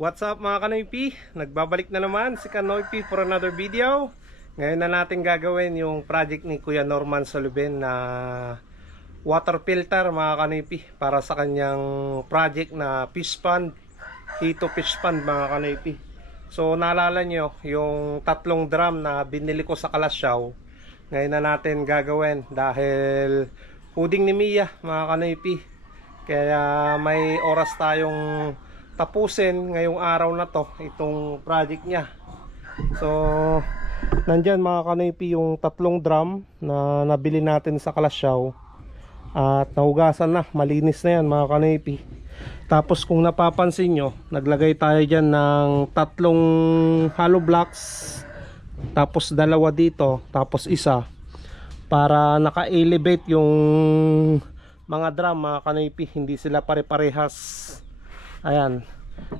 What's up mga Kanoypi? Nagbabalik na naman si Kanoypi for another video. Ngayon na natin gagawin yung project ni Kuya Norman Soluben na water filter mga Kanoypi para sa kanyang project na fish pond, Hito Fish Pond mga Kanoypi. So naalala nyo yung tatlong drum na binili ko sa Kalasyaw. Ngayon na natin gagawin dahil puding ni Mia mga Kanoypi. Kaya may oras tayong tapusin ngayong araw na to itong project niya. So nandyan mga Kanoypi yung tatlong drum na nabili natin sa Kalasyaw at nahugasan na, malinis na yan mga Kanoypi. Tapos kung napapansin nyo, naglagay tayo dyan ng tatlong hollow blocks, tapos dalawa dito, tapos isa, para naka-elevate yung mga drum mga Kanoypi, hindi sila pare-parehas. Ayan,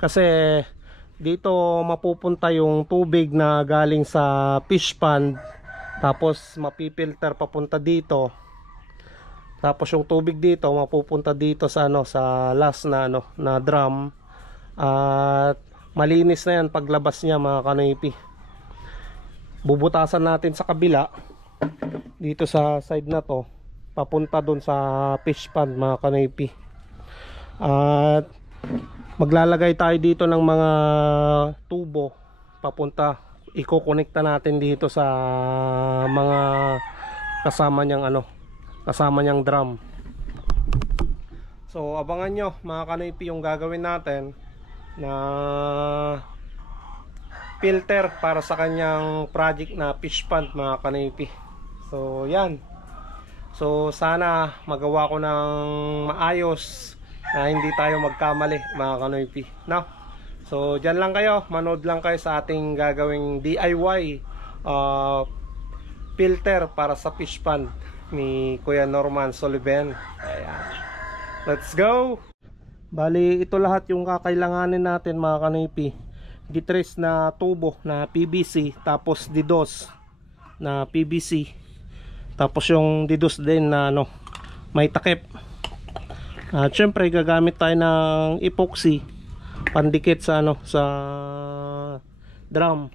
kasi dito mapupunta yung tubig na galing sa fish pond, tapos mapipilter papunta dito, tapos yung tubig dito mapupunta dito sa sa last na na drum, at malinis na yan paglabas niya mga Kanoypi. Bubutasan natin sa kabila dito sa side na to papunta dun sa fish pond mga Kanoypi. At maglalagay tayo dito ng mga tubo papunta, iko-connecta natin dito sa mga kasama niyang drum. So abangan nyo mga Kanoypi yung gagawin natin na filter para sa kanyang project na fish pond mga Kanoypi. So yan, so sana magawa ko ng maayos na hindi tayo magkamali mga Kanoypi, no? So dyan lang kayo, manood lang kayo sa ating gagawing DIY filter para sa fish pond ni Kuya Norman Soluben. Ayan, let's go. Bali ito lahat yung kakailanganin natin mga Kanoypi. Gitres na tubo na PVC, tapos didos na PVC, tapos yung didos din na may takip. At syempre gagamit tayo ng epoxy pandikit sa sa drum.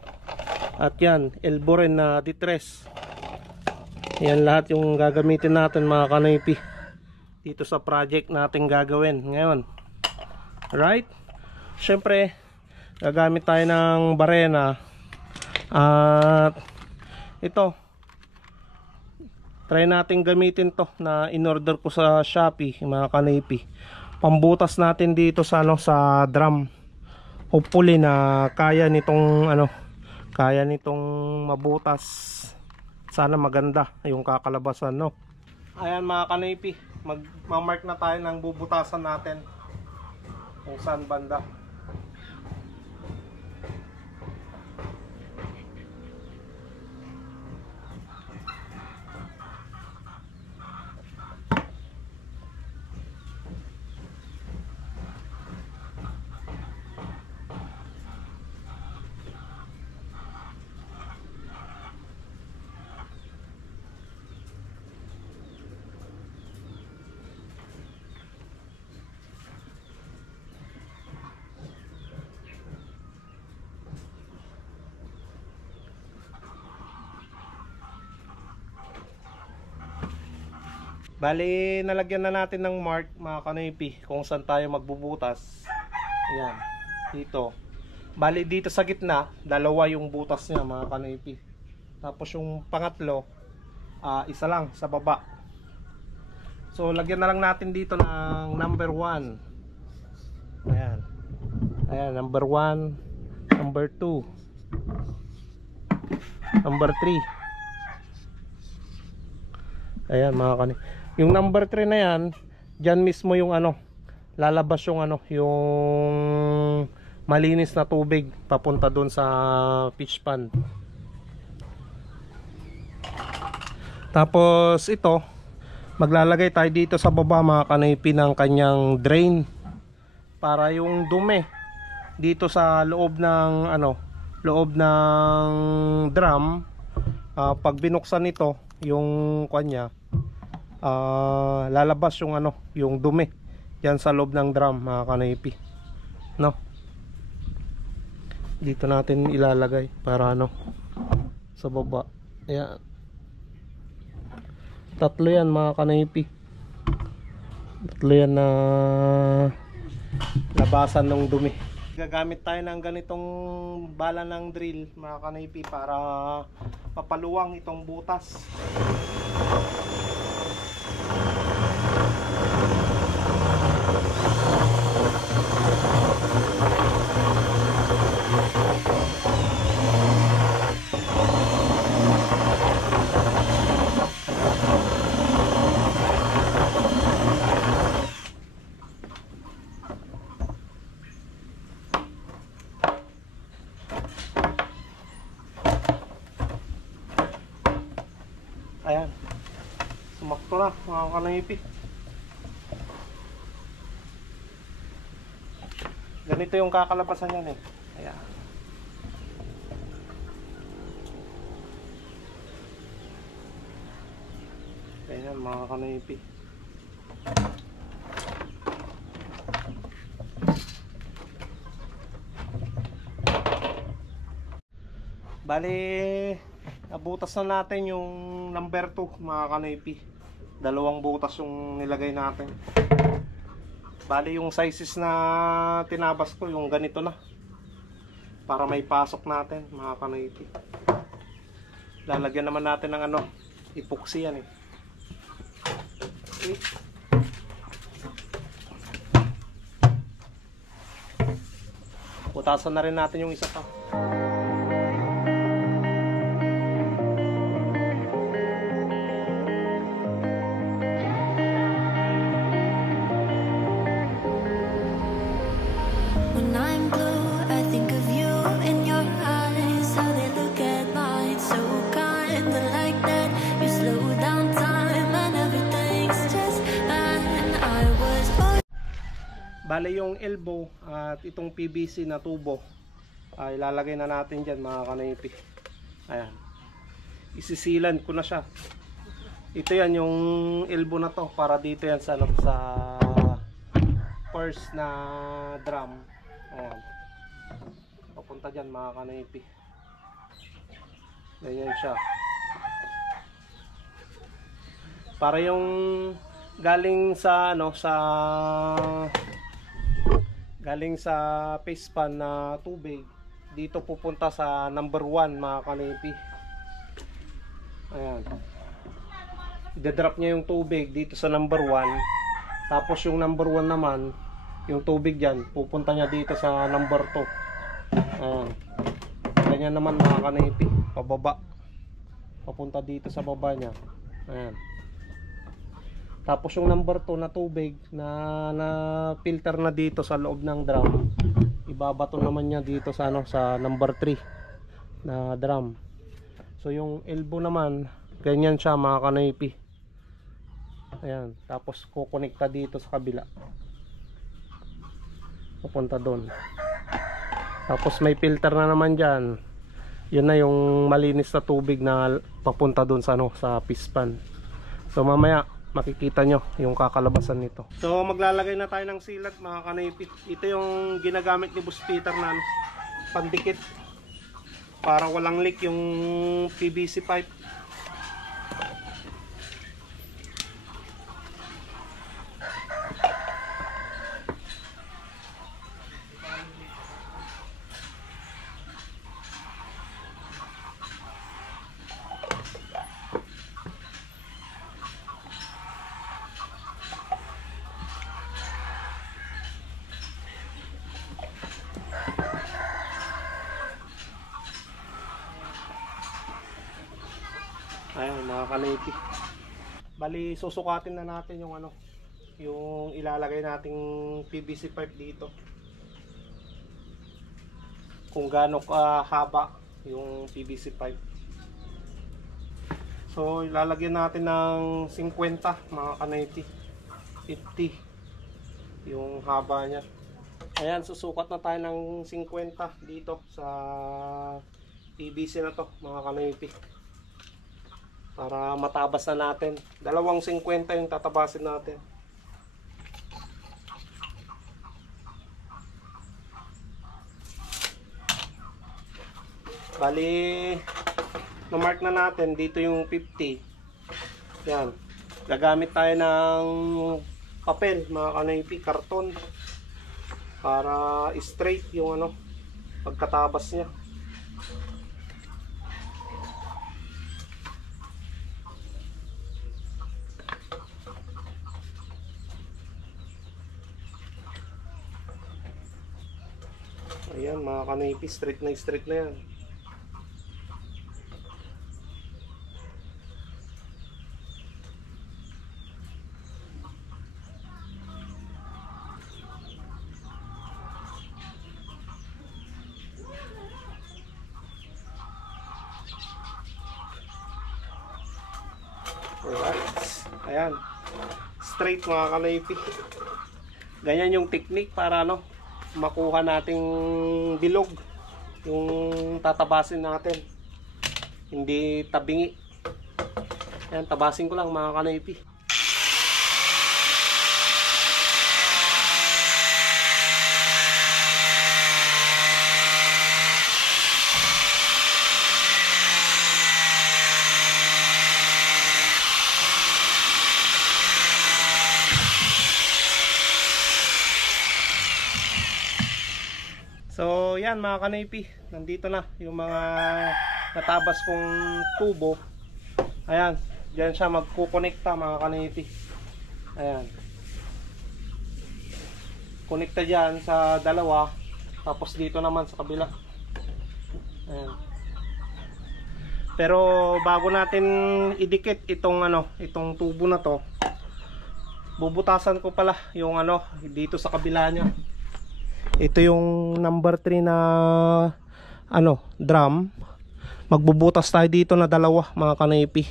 At yan, elbow rin na ditres. Yan lahat yung gagamitin natin mga Kanoypi dito sa project natin gagawin ngayon. Alright, syempre gagamit tayo ng barena. At ito, try natin gamitin to na in-order ko sa Shopee mga Kanoypi. Pambutas natin dito sa sa drum. Hopefully na kaya nitong mabutas. Sana maganda yung kakalabasan, no. Ayan mga Kanoypi, magma-mark na tayo ng bubutasan natin kung saan banda. Bali, nalagyan na natin ng mark mga Kanoypi kung saan tayo magbubutas. Ayan, dito. Bali, dito sa gitna, dalawa yung butas niya mga Kanoypi. Tapos yung pangatlo, isa lang sa baba. So, lagyan na lang natin dito ng number 1. Ayan. Ayan, number 1, number 2, number 3. Ayan mga Kanoypi. Yung number 3 na yan, dyan mismo yung lalabas yung yung malinis na tubig papunta doon sa fish pond. Tapos ito, maglalagay tayo dito sa baba mga Kanoypi ng kanyang drain para yung dumi dito sa loob ng drum, pag binuksan ito yung kanya, lalabas yung yung dumi yan sa loob ng drum mga Kanoypi, no. dito natin ilalagay para ano, sa baba. Ayan. Tatlo yan mga kanaypi. Tatlo yan na labasan ng dumi. Gagamit tayo ng ganitong bala ng drill mga kanaypi para papaluwang itong butas. Ayan, sumakto na mga kanaypi. Ganito yung kakalabasan yan eh. Ayan. Ayan mga kanaypi. Bali, nabutas na natin yung number 2 mga kanaypi. Dalawang butas yung nilagay natin. Bali yung sizes na tinabas ko yung ganito na, para may pasok natin mga kanaypi. Lalagyan naman natin ng ano, epoxy yan eh. Okay. Putasan na rin natin yung isa pa. Bale yung elbow at itong PVC na tubo ay ilalagay na natin dyan mga kanaypi. Ayan, isisilan ko na siya. Ito yan yung elbow na to, para dito yan sa first na drum. Ayan, papunta dyan mga kanaypi. Ganyan siya, para yung galing sa ano, galing sa face pan na tubig dito pupunta sa number 1 mga kanaypi. Ayan, i-drop niya yung tubig dito sa number 1, tapos yung number 1 naman, yung tubig dyan pupunta niya dito sa number 2. Ayan, ganyan naman mga kanaypi, pababa, papunta dito sa baba niya. Ayan, tapos yung number 2 na tubig na filter na dito sa loob ng drum, ibabato naman niya dito sa ano, sa number 3 na drum. So yung elbow naman ganyan siya mga kanaypi. Ayan, tapos kukonekta dito sa kabila, papunta doon. Tapos may filter na naman dyan, yun na yung malinis na tubig na papunta doon sa ano, sa pispan. So mamaya makikita nyo yung kakalabasan nito. So maglalagay na tayo ng silat mga kanaypi. Ito yung ginagamit ni Boss Peter na pandikit para walang leak yung PVC pipe. Ayan mga kanaypi. Bali susukatin na natin yung ano, yung ilalagay nating PVC pipe dito, kung gaano haba yung PVC pipe. So ilalagyan natin ng 50 mga kanaypi, 50 yung haba nya. Ayan, susukat na tayo ng 50 dito sa PVC na to mga kanaypi, para matabas na natin. Dalawang 50 yung tatabasin natin. Bali, na-mark na natin. Dito yung 50. Yan. Gagamit tayo ng papel, mga kanoypi, karton. Para straight yung ano, pagkatabas niya. Ayan mga kanoypi, straight na yan. Alright. Ayan. Straight mga kanoypi. Ganyan yung technique para ano, makuha nating bilog yung tatabasin natin, hindi tabingi. Ayan, tabasin ko lang mga kanoypi. So yan mga kanoypi, nandito na yung mga natabas kong tubo. Ayan, dyan siya magkukonekta mga kanoypi. Ayan, konekta dyan sa dalawa, tapos dito naman sa kabila. Ayan. Pero bago natin idikit itong ano, itong tubo na to, bubutasan ko pala yung ano dito sa kabila nya. Ito yung number 3 na ano, drum. Magbubutas tayo dito na dalawa mga kanoypi.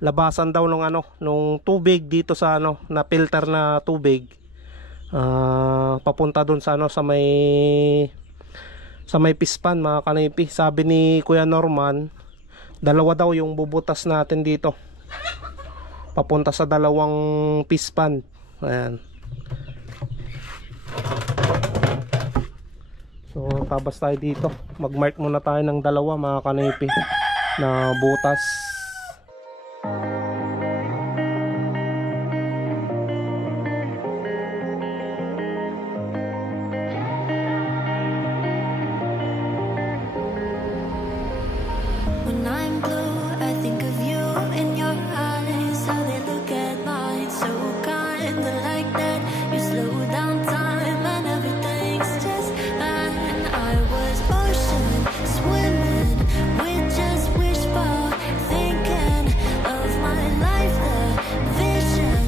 Labasan daw nung ano, nung tubig dito sa ano, na filter na tubig. Papunta doon sa ano, sa may pispan mga kanoypi. Sabi ni Kuya Norman, dalawa daw yung bubutas natin dito. Papunta sa dalawang pispan. Ayan. So tabas tayo dito. Mag-mark muna tayo ng dalawa mga kanoypi na butas. When I'm blue, I think of you in your eyes, how they look at mine, so kind of like that. You slow down time and everything's just fine. I was ocean swimming with just wishbone, thinking of my life, the vision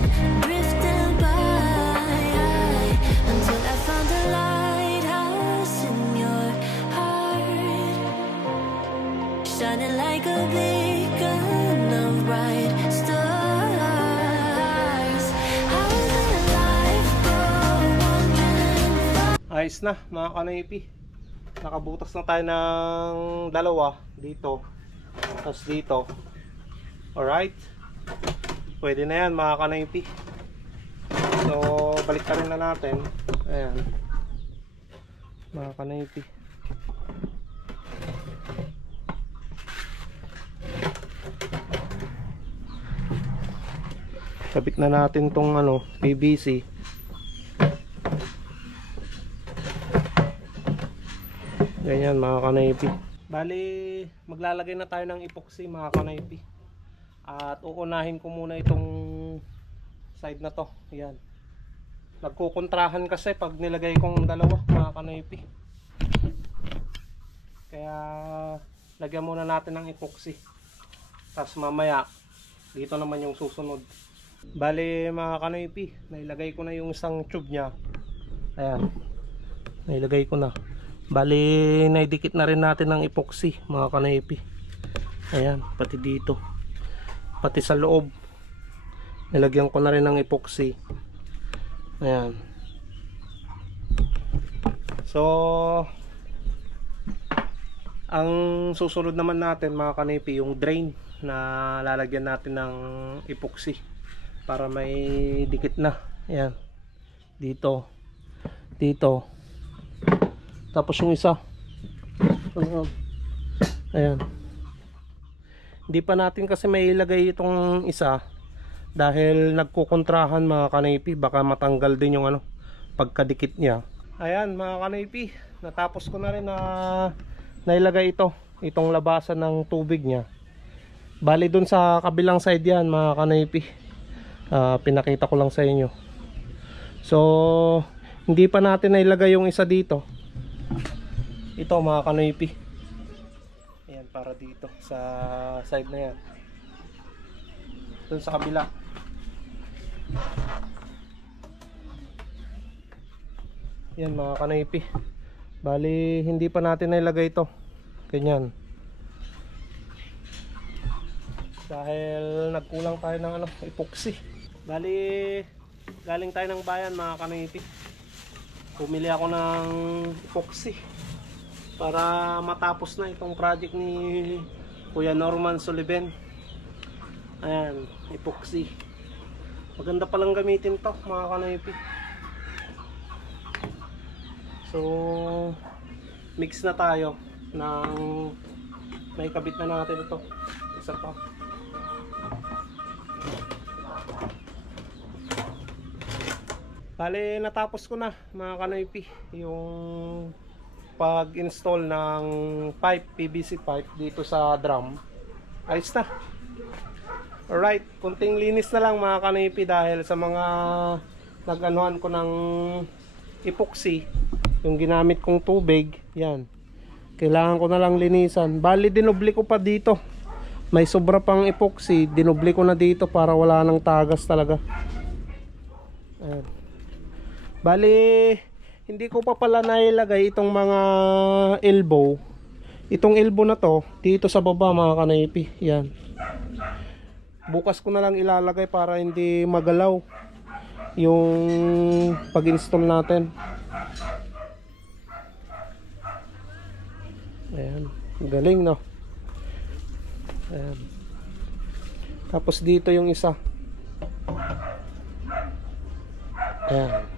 drifting by, until I found a lighthouse in your heart, shining like a beacon of bright stars. How did life go wandering? Ayos na mga kanoypi. Nakabutas na tayo ng dalawa dito, tapos dito. Alright, pwede na yan mga kanoypi. So balik rin na natin. Ayan mga kanoypi. Kabit na natin tong ano, PVC. Ganyan mga kanoypi. Bali, maglalagay na tayo ng epoxy mga kanoypi. At uunahin ko muna itong side na to. Yan. Nagkukontrahan kasi pag nilagay kong dalawa mga kanoypi. Kaya lagyan muna natin ng epoxy. Tapos mamaya dito naman yung susunod. Bali mga kanoypi, nailagay ko na yung isang tube nya. Ayan, nailagay ko na. Bali naidikit na rin natin ng epoxy mga kanoypi. Ayan, pati dito, pati sa loob nilagyan ko na rin ng epoxy. Ayan. So ang susunod naman natin mga kanoypi, yung drain na lalagyan natin ng epoxy para may dikit na. Ayan, dito, dito, tapos yung isa Ayan. Hindi pa natin kasi may ilagay itong isa dahil nagkukontrahan mga kanipi, baka matanggal din yung ano, pagkadikit niya. Ayan mga kanipi, natapos ko na rin na nailagay itong labasan ng tubig niya. Bali dun sa kabilang side yan mga kanipi, pinakita ko lang sa inyo. So hindi pa natin nailagay yung isa dito. Ito mga kanipi, ayan, para dito sa side na yan, dun sa kabila. Yan mga kanipi, bali hindi pa natin nailagay ito ganyan dahil nagkulang tayo ng ano, epoxy. Bali galing tayo ng bayan mga kanipi, pumili ako ng epoxy para matapos na itong project ni Kuya Norman Soliben. Ayan, epoxy, maganda palang gamitin to mga kanipi. So mix na tayo ng may kabit na natin ito, isa pa. Bale natapos ko na mga kanipi yung pag-install ng pipe, PVC pipe dito sa drum. Ayos na. Alright, kunting linis na lang mga kanipi dahil sa mga nag-anuhan ko ng epoxy, yung ginamit kong tubig, yan, kailangan ko na lang linisan. Bali dinubli ko pa dito, may sobra pang epoxy, dinubli ko na dito para wala nang tagas talaga. Ayan. Bali hindi ko pa pala nailagay itong mga elbow. Itong elbow na to dito sa baba mga kanipi, yan, bukas ko na lang ilalagay para hindi magalaw yung pag-install natin. Ayan, galing no. Ayan. Tapos dito yung isa. Ayan.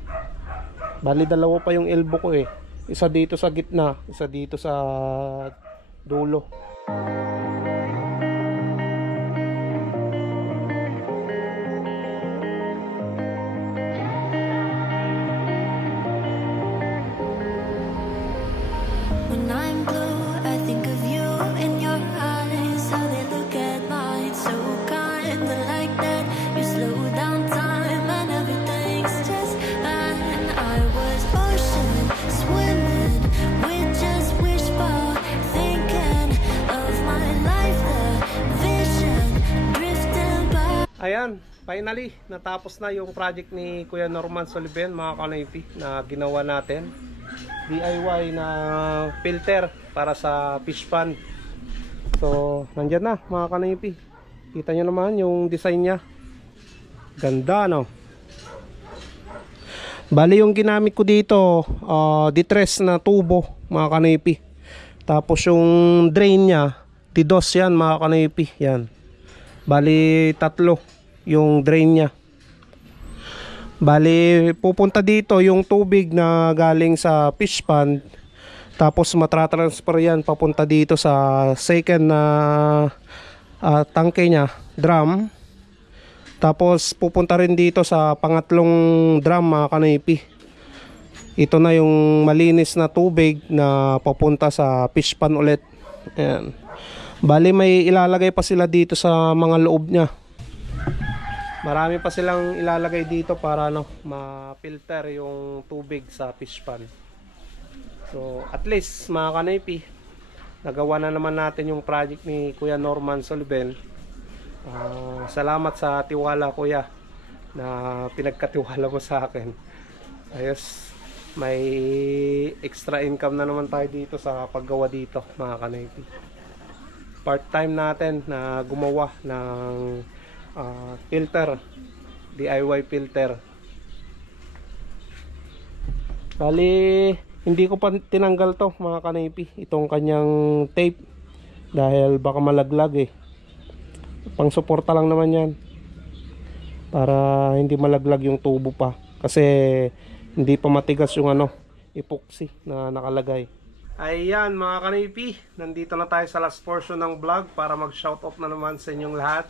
Bali dalawa pa yung elbow ko eh. Isa dito sa gitna, isa dito sa dulo. When I'm blue, I think of you in your eyes, how they look at mine, so kinda like that. You slow down time and everything's just fine. I was ocean swimming with just wishbone, thinking of my life, the vision drifting by. Ayan, finally natapos na yung project ni Kuya Norman Soliben mga kanipi na ginawa natin. DIY na filter para sa fish pond. So nandyan na mga kanipi, kita nyo naman yung design nya, ganda no. Bali yung ginamit ko dito distress na tubo mga kanipi, tapos yung drain nya didos yan mga kanipi, yan. Bali tatlo yung drain nya. Bali pupunta dito yung tubig na galing sa fish pond, tapos matratransfer yan papunta dito sa second na tangke nya, drum. Tapos pupunta rin dito sa pangatlong drum mga kanipi. Ito na yung malinis na tubig na papunta sa fish pond ulit. Ayan. Bali may ilalagay pa sila dito sa mga loob nya. Marami pa silang ilalagay dito para ma-filter yung tubig sa fish pond. So at least mga kanipi, nagawa na naman natin yung project ni Kuya Norman Soliben. Salamat sa tiwala kuya na pinagkatiwala mo sa akin. Ayos, may extra income na naman tayo dito sa paggawa dito mga kanipi. Part time natin na gumawa ng filter, DIY filter. Bali hindi ko pa tinanggal to mga kanipi, itong kanyang tape, dahil baka malaglag eh. Pang suporta lang naman yan para hindi malaglag yung tubo pa, kasi hindi pa matigas yung epoxy na nakalagay. Ayan mga kanipi, nandito na tayo sa last portion ng vlog para mag-shoutout na naman sa inyong lahat.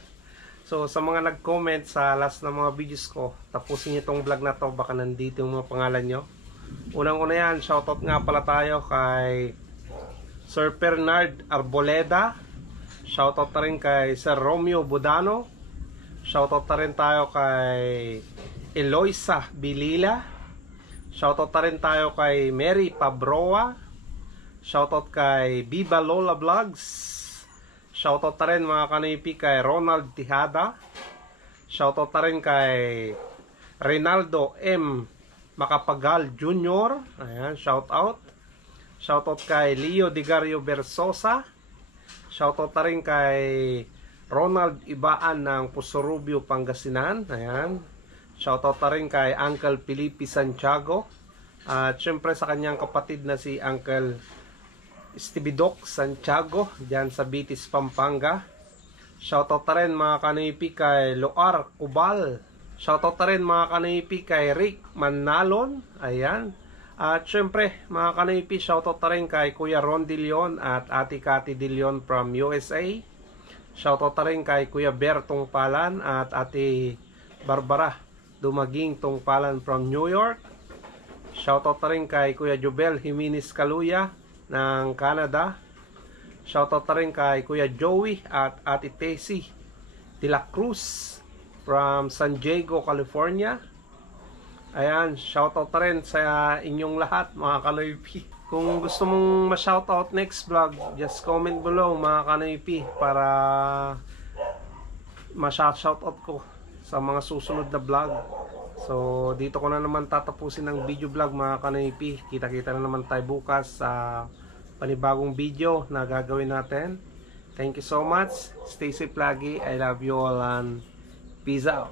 So sa mga nag-comment sa last na mga videos ko, tapusin nyo itong vlog na to, baka nandito yung mga pangalan nyo. Unang-una yan, shoutout nga pala tayo kay Sir Bernard Arboleda. Shoutout na rin kay Sir Romeo Budano. Shoutout na rin tayo kay Eloisa Bilila. Shoutout na rin tayo kay Mary Pabroa. Shoutout kay Viva Lola Vlogs. Shoutout na rin mga kanipi kay Ronald Tijada. Shoutout na rin kay Reynaldo M. Macapagal Jr. Ayan, shoutout. Shoutout kay Leo Digario Versosa. Shoutout na rin kay Ronald Ibaan ng Pusorubio, Pangasinan. Ayan. Shoutout na rin kay Uncle Felipe Santiago. At syempre sa kanyang kapatid na si Uncle Estibidoc Santiago diyan sa Bitis, Pampanga. Shoutout na rin mga kanipi kay Loar Cubal. Shoutout na rin mga kanipi kay Rick Manalon. Ayan. At syempre mga kanipi, shoutout na rin kay Kuya Ron De Leon at Ate Cathy De Leon from USA. Shoutout na rin kay Kuya Ber Tungpalan at Ate Barbara Dumaging Tungpalan from New York. Shoutout na rin kay Kuya Jubel Jimenez Caluya ng Canada. Shoutout na rin kay Kuya Joey at Ate Tessie De La Cruz from San Diego, California. Ayan, shoutout na rin sa inyong lahat mga kanoypi. Kung gusto mong ma-shoutout next vlog, just comment below mga kanoypi para ma-shoutout ko sa mga susunod na vlog. So dito ko na naman tatapusin ang video vlog mga kanoypi. Kita-kita na naman tayo bukas sa panibagong video na gagawin natin. Thank you so much. Stay safe lagi. I love you all and peace out.